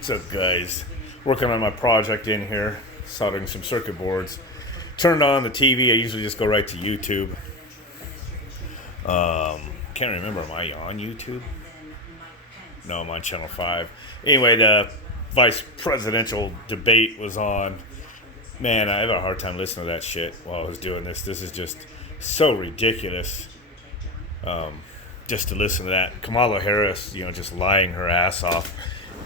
What's up, guys? Working on my project in here, soldering some circuit boards. Turned on the TV. I usually just go right to YouTube. Can't remember. Am I on YouTube? No, I'm on Channel 5. Anyway, the vice presidential debate was on. Man, I have a hard time listening to that shit while I was doing this. This is just so ridiculous. Just to listen to that. Kamala Harris, just lying her ass off.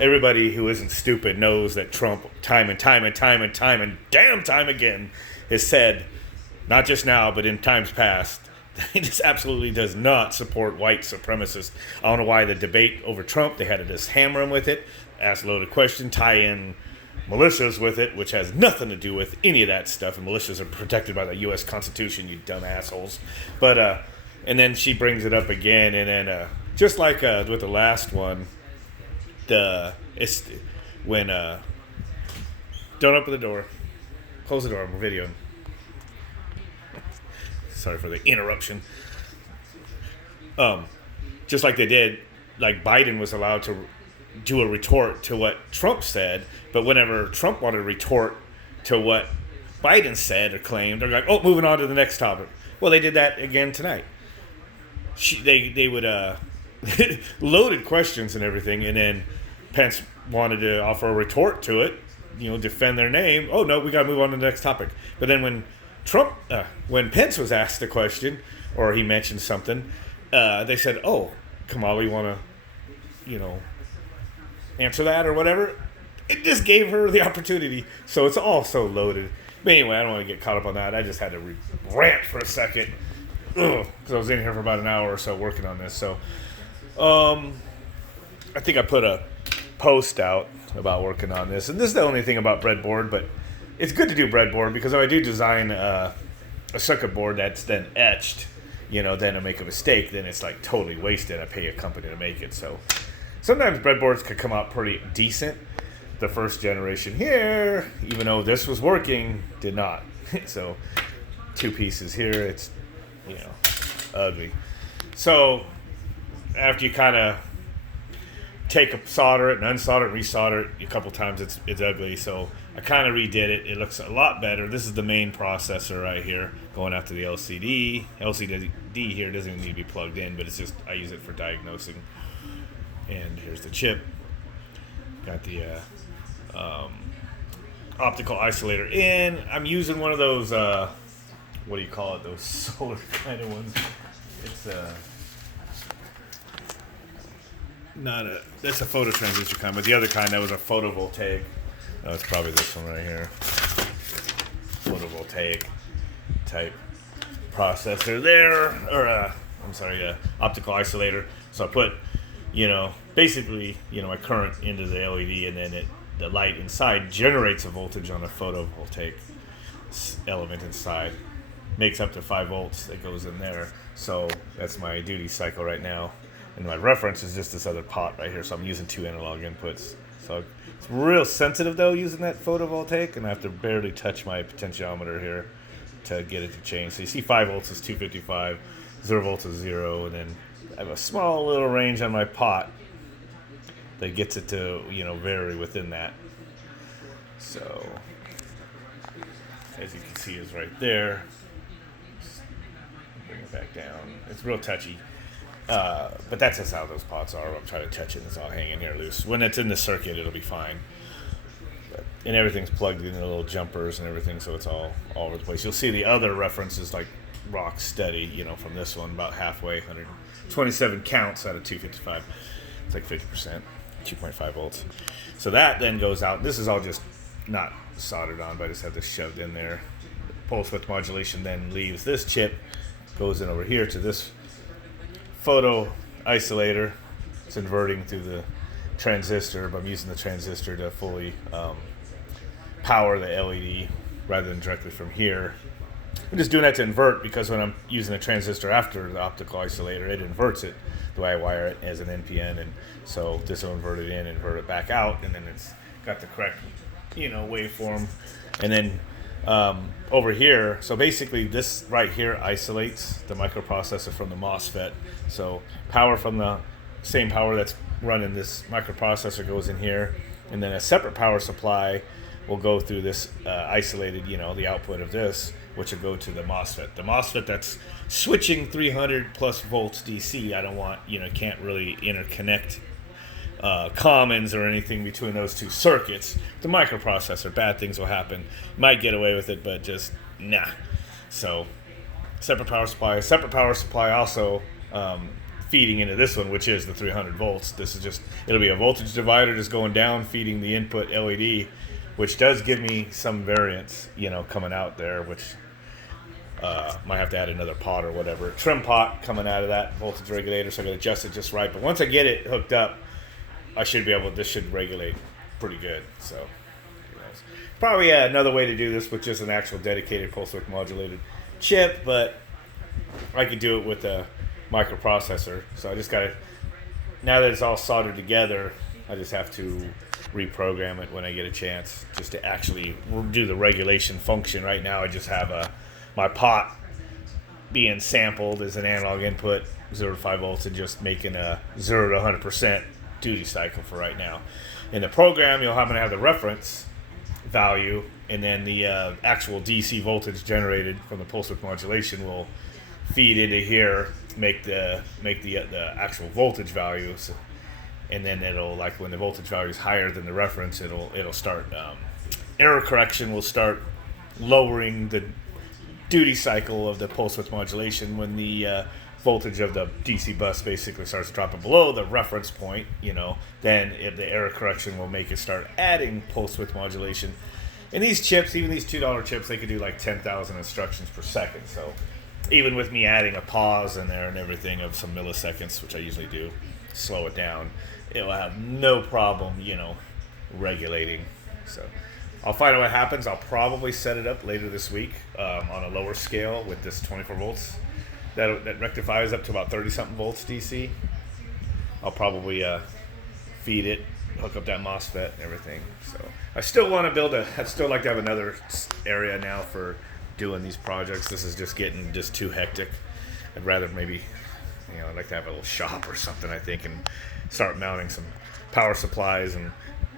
Everybody who isn't stupid knows that Trump, time and time damn time again, has said, not just now, but in times past, that he just absolutely does not support white supremacists. I don't know why the debate over Trump, they had to just hammer him with it, ask a loaded question, tie in militias with it, which has nothing to do with any of that stuff. And militias are protected by the U.S. Constitution, you dumb assholes. But, and then she brings it up again, and then, just like with the last one, it's when don't open the door, close the door, we're videoing. Sorry for the interruption. Just like they did, like Biden was allowed to do a retort to what Trump said, but whenever Trump wanted to retort to what Biden said or claimed, they're like, oh, moving on to the next topic. Well, they did that again tonight. They would loaded questions and everything, and then Pence wanted to offer a retort to it, defend their name. Oh no, we got to move on to the next topic. But then when Pence was asked a question or he mentioned something, they said, "Oh, Kamala, you want to, answer that or whatever?" It just gave her the opportunity, so it's all so loaded. But anyway, I don't want to get caught up on that. I just had to rant for a second because I was in here for about an hour or so working on this. So, I think I put a post out about working on this, and this is the only thing about breadboard, but it's good to do breadboard because if I do design a circuit board that's then etched, then I make a mistake, then it's like totally wasted. I pay a company to make it. So sometimes breadboards could come out pretty decent. The first generation here, even though this was working, did not. So 2 pieces here, it's ugly. So after you kind of solder it and unsolder it, resolder it a couple times, it's ugly. So I kind of redid it. It looks a lot better. This is the main processor right here going out to the LCD. LCD here doesn't even need to be plugged in, but it's just I use it for diagnosing. And here's the chip. Got the optical isolator in. I'm using one of those what do you call it? Those solar kind of ones. It's that's a photo transistor kind, but the other kind that was a photovoltaic. Oh, it's probably this one right here. Photovoltaic type processor there, or optical isolator. So I put, basically, my current into the LED, and then the light inside generates a voltage on a photovoltaic element inside. Makes up to 5 volts that goes in there. So that's my duty cycle right now. And my reference is just this other pot right here. So I'm using 2 analog inputs. So it's real sensitive though using that photovoltaic, and I have to barely touch my potentiometer here to get it to change. So you see 5 volts is 255, 0 volts is 0, and then I have a small little range on my pot that gets it to, vary within that. So as you can see is right there. Bring it back down. It's real touchy. But that's just how those pots are. I'm trying to touch it and it's all hanging here loose. When it's in the circuit, it'll be fine. And everything's plugged in the little jumpers and everything, so it's all over the place. You'll see the other references like rock steady, from this one, about halfway, 127 counts out of 255. It's like 50%, 2.5 volts. So that then goes out. This is all just not soldered on, but I just have this shoved in there. Pulse width modulation then leaves this chip, goes in over here to this photo isolator. It's inverting through the transistor, but I'm using the transistor to fully power the LED rather than directly from here. I'm just doing that to invert because when I'm using the transistor after the optical isolator, it inverts it the way I wire it as an NPN, and so this will invert it in, invert it back out, and then it's got the correct waveform. And then over here, so basically this right here isolates the microprocessor from the MOSFET. So power from the same power that's running this microprocessor goes in here, and then a separate power supply will go through this isolated, the output of this, which will go to the MOSFET. The MOSFET that's switching 300 plus volts DC. I don't want, can't really interconnect commons or anything between those two circuits. The microprocessor, bad things will happen. Might get away with it, but just nah. So separate power supply also feeding into this one, which is the 300 volts. This is it'll be a voltage divider just going down, feeding the input LED, which does give me some variance, coming out there, which might have to add another pot or whatever. Trim pot coming out of that voltage regulator, so I can adjust it just right. But once I get it hooked up, this should regulate pretty good. So, probably another way to do this with just an actual dedicated pulse width modulated chip, but I could do it with a microprocessor. So I just got to, now that it's all soldered together, I just have to reprogram it when I get a chance just to actually do the regulation function. Right now I just have my pot being sampled as an analog input, 0 to 5 volts, and just making a 0 to 100% duty cycle for right now. In the program, you'll happen to have the reference value, and then the actual DC voltage generated from the pulse width modulation will feed into here, make the actual voltage values, and then it'll, like when the voltage value is higher than the reference, it'll start error correction will start lowering the duty cycle of the pulse width modulation when the voltage of the DC bus basically starts dropping below the reference point. Then if the error correction will make it start adding pulse width modulation. And these chips, even these $2 chips, they could do like 10,000 instructions per second. So even with me adding a pause in there and everything of some milliseconds, which I usually do, slow it down, it will have no problem, regulating. So I'll find out what happens. I'll probably set it up later this week on a lower scale with this 24 volts. That rectifies up to about 30-something volts DC. I'll probably feed it, hook up that MOSFET and everything. So I still want to I'd still like to have another area now for doing these projects. This is just getting too hectic. I'd rather maybe, I'd like to have a little shop or something, I think, and start mounting some power supplies and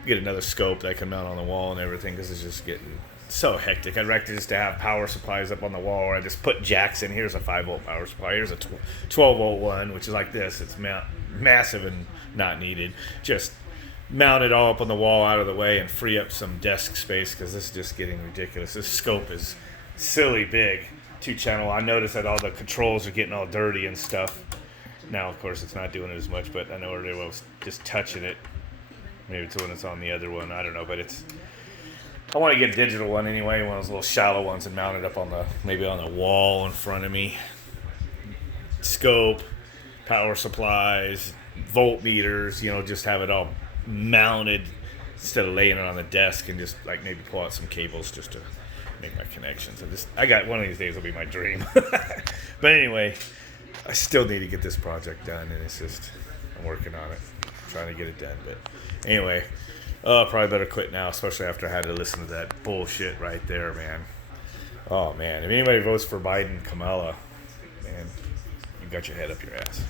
get another scope that I can mount on the wall and everything, because it's just getting so hectic. I'd like just to have power supplies up on the wall, or I just put jacks in. Here's a 5-volt power supply. Here's a 12-volt one, which is like this. It's massive and not needed. Just mount it all up on the wall out of the way and free up some desk space, because this is just getting ridiculous. This scope is silly big. 2-channel. I noticed that all the controls are getting all dirty and stuff. Now, of course, it's not doing it as much, but I know earlier I was just touching it. Maybe it's when it's on the other one. I don't know, but I want to get a digital one anyway, one of those little shallow ones, and mount it up on the wall in front of me. Scope, power supplies, voltmeters, just have it all mounted instead of laying it on the desk, and just like maybe pull out some cables just to make my connections. I got one of these days will be my dream. But anyway, I still need to get this project done, and I'm working on it, trying to get it done. But anyway, probably better quit now, especially after I had to listen to that bullshit right there, man. Oh man, if anybody votes for Biden, Kamala, man, you got your head up your ass.